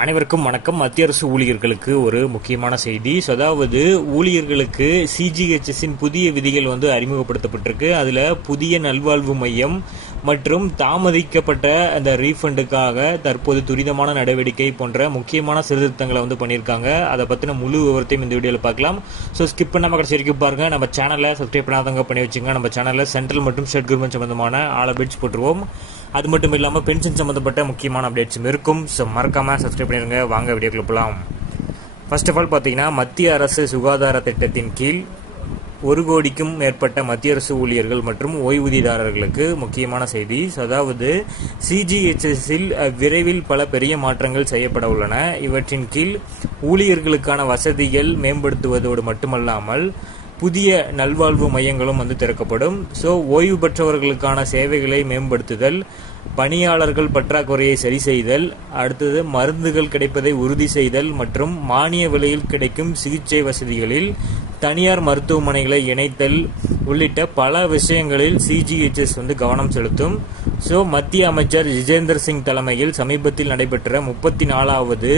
அனைவருக்கும் வணக்கம். மத்திய அரசு ஊழியர்களுக்கு ஒரு முக்கியமான செய்தி. அதாவது ஊழியர்களுக்கு சிஜிஹெச்எஸின் புதிய விதிகள் அறிமுகப்படுத்தப்பட்டிருக்கு. அதுல புதிய நல்வாழ்வு மையம் மற்றும் தாமதிக்கப்பட்ட அந்த ரீஃபண்டுக்காக தற்போது துரிதமான நடவடிக்கை போன்ற முக்கியமான சீர்திருத்தங்களை பண்ணியிருக்காங்க. அதை பத்தின முழு விவரத்தையும் இந்த வீடியோவில் பார்க்கலாம். ஸோ ஸ்கிப் பண்ணாம கடைசி வரைக்கும் பாருங்க. நம்ம சேனலை சப்ஸ்கிரைப் பண்ணாதவங்க பண்ணி வச்சுங்க. நம்ம சேனல்ல சென்ட்ரல் மற்றும் ஸ்டேட் கவர்மெண்ட் சம்பந்தமான ஆல் அப்டேட்ஸ் போட்டுருவோம். அது மட்டும் இல்லாமல் பென்ஷன் சம்பந்தப்பட்ட முக்கியமான அப்டேட்ஸும் இருக்கும். ஸோ மறக்காம சப்ஸ்கிரைப் பண்ணிருங்க. வாங்க வீடியோக்குள்ள போகலாம். ஃபர்ஸ்ட் ஆஃப் ஆல் பார்த்தீங்கன்னா, மத்திய அரசு சுகாதார திட்டத்தின் கீழ் 1 கோடிக்கும் மேற்பட்ட மத்திய அரசு ஊழியர்கள் மற்றும் ஓய்வூதியதாரர்களுக்கு முக்கியமான செய்தி. அதாவது சிஜிஹெச்எஸில் விரைவில் பல பெரிய மாற்றங்கள் செய்யப்பட உள்ளன. இவற்றின் கீழ் ஊழியர்களுக்கான வசதிகள் மேம்படுத்துவதோடு மட்டுமல்லாமல் புதிய நல்வாழ்வு மையங்களும் திறக்கப்படும். ஸோ ஓய்வு பெற்றவர்களுக்கான சேவைகளை மேம்படுத்துதல், பணியாளர்கள் பற்றாக்குறையை சரி செய்தல், அடுத்தது மருந்துகள் கிடைப்பதை உறுதி செய்தல் மற்றும் மானிய விலையில் கிடைக்கும் சிகிச்சை வசதிகளில் தனியார் மருத்துவமனைகளை இணைத்தல் உள்ளிட்ட பல விஷயங்களில் சிஜிஹெச்எஸ் கவனம் செலுத்தும். ஸோ மத்திய அமைச்சர் ஜிதேந்தர் சிங் தலைமையில் சமீபத்தில் நடைபெற்ற 34வது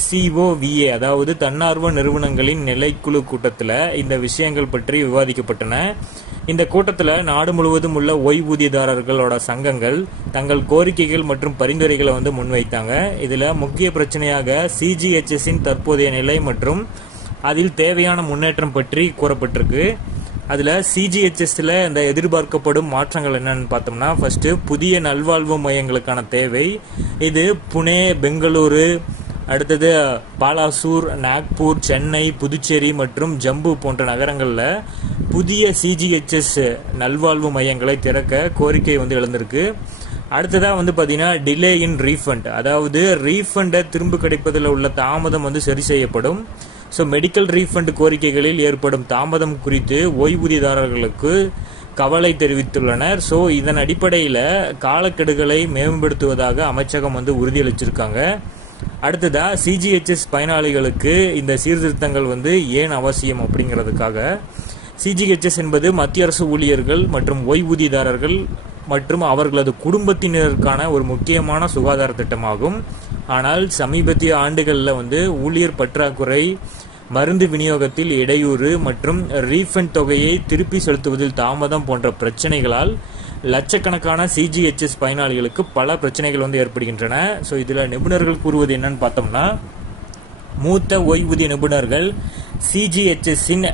SCOVA அதாவது தன்னார்வ நிறுவனங்களின் நிலைக்குழு கூட்டத்தில் இந்த விஷயங்கள் பற்றி விவாதிக்கப்பட்டன. இந்த கூட்டத்தில் நாடு முழுவதும் உள்ள ஓய்வூதியதாரர்களோட சங்கங்கள் தங்கள் கோரிக்கைகள் மற்றும் பரிந்துரைகளை முன்வைத்தாங்க. இதுல முக்கிய பிரச்சனையாக சிஜிஹெச்எஸின் தற்போதைய நிலை மற்றும் அதில் தேவையான முன்னேற்றம் பற்றி கூறப்பட்டிருக்கு. அதுல சிஜிஹெச்எஸ்ல இந்த எதிர்பார்க்கப்படும் மாற்றங்கள் என்னன்னு பார்த்தோம்னா, ஃபர்ஸ்ட் புதிய நல்வாழ்வு மையங்களுக்கான தேவை. இது புனே, பெங்களூரு, அடுத்தது பாலாசூர், நாக்பூர், சென்னை, புதுச்சேரி மற்றும் ஜம்பு போன்ற நகரங்களில் புதிய சிஜிஹெச்எஸ் நல்வாழ்வு மையங்களை திறக்க கோரிக்கை எழுந்திருக்கு. அடுத்ததா பார்த்தீங்கன்னா டிலே இன் ரீஃபண்ட், அதாவது ரீஃபண்டை திரும்ப கிடைப்பதில் உள்ள தாமதம் சரி செய்யப்படும். ஸோ மெடிக்கல் ரீஃபண்ட் கோரிக்கைகளில் ஏற்படும் தாமதம் குறித்து ஓய்வூதியதாரர்களுக்கு கவலை தெரிவித்துள்ளனர். ஸோ இதன் அடிப்படையில் காலக்கெடுகளை மேம்படுத்துவதாக அமைச்சகம் உறுதியளிச்சிருக்காங்க. அடுத்ததா சிஜிஹெச்எஸ் பயனாளிகளுக்கு இந்த சீர்திருத்தங்கள் ஏன் அவசியம் அப்படிங்கிறதுக்காக, சிஜிஹெச்எஸ் என்பது மத்திய அரசு ஊழியர்கள் மற்றும் ஓய்வூதியதாரர்கள் மற்றும் அவர்களது குடும்பத்தினருக்கான ஒரு முக்கியமான சுகாதார திட்டமாகும். ஆனால் சமீபத்திய ஆண்டுகளில் ஊழியர் பற்றாக்குறை, மருந்து விநியோகத்தில் இடையூறு மற்றும் ரீஃபண்ட் தொகையை திருப்பி செலுத்துவதில் தாமதம் போன்ற பிரச்சனைகளால் லட்சக்கணக்கான சிஜிஹெச்எஸ் பயனாளிகளுக்கு பல பிரச்சனைகள் ஏற்படுகின்றன. ஸோ இதில் நிபுணர்கள் கூறுவது என்னன்னு பார்த்தோம்னா, மூத்த ஓய்வூதிய நிபுணர்கள் சிஜிஹெச்எஸின்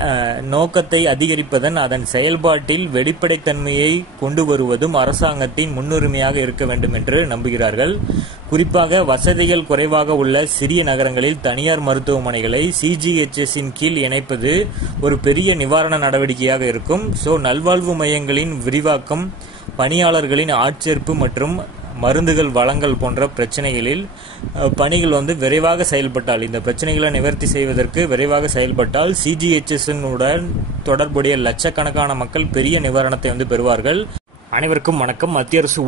நோக்கத்தை அதிகரிப்பதன், அதன் செயல்பாட்டில் வெளிப்படைத்தன்மையை கொண்டு வருவதும் அரசாங்கத்தின் முன்னுரிமையாக இருக்க வேண்டும் என்று நம்புகிறார்கள். குறிப்பாக வசதிகள் குறைவாக உள்ள சிறிய நகரங்களில் தனியார் மருத்துவமனைகளை சிஜிஹெச்எஸின் கீழ் இணைப்பது ஒரு பெரிய நிவாரண நடவடிக்கையாக இருக்கும். ஸோ நல்வாழ்வு மையங்களின் விரிவாக்கம், பணியாளர்களின் ஆட்சேர்ப்பு மற்றும் மருந்துகள் வழங்கல் போன்ற பிரச்சனைகளில் பணிகள் விரைவாக செயல்பட்டால், இந்த பிரச்சனைகளை நிவர்த்தி செய்வதற்கு விரைவாக செயல்பட்டால் சிஜிஹெச்எஸ் உடன் தொடர்புடைய லட்சக்கணக்கான மக்கள் பெரிய நிவாரணத்தை பெறுவார்கள். அனைவருக்கும் வணக்கம். மத்திய அரசு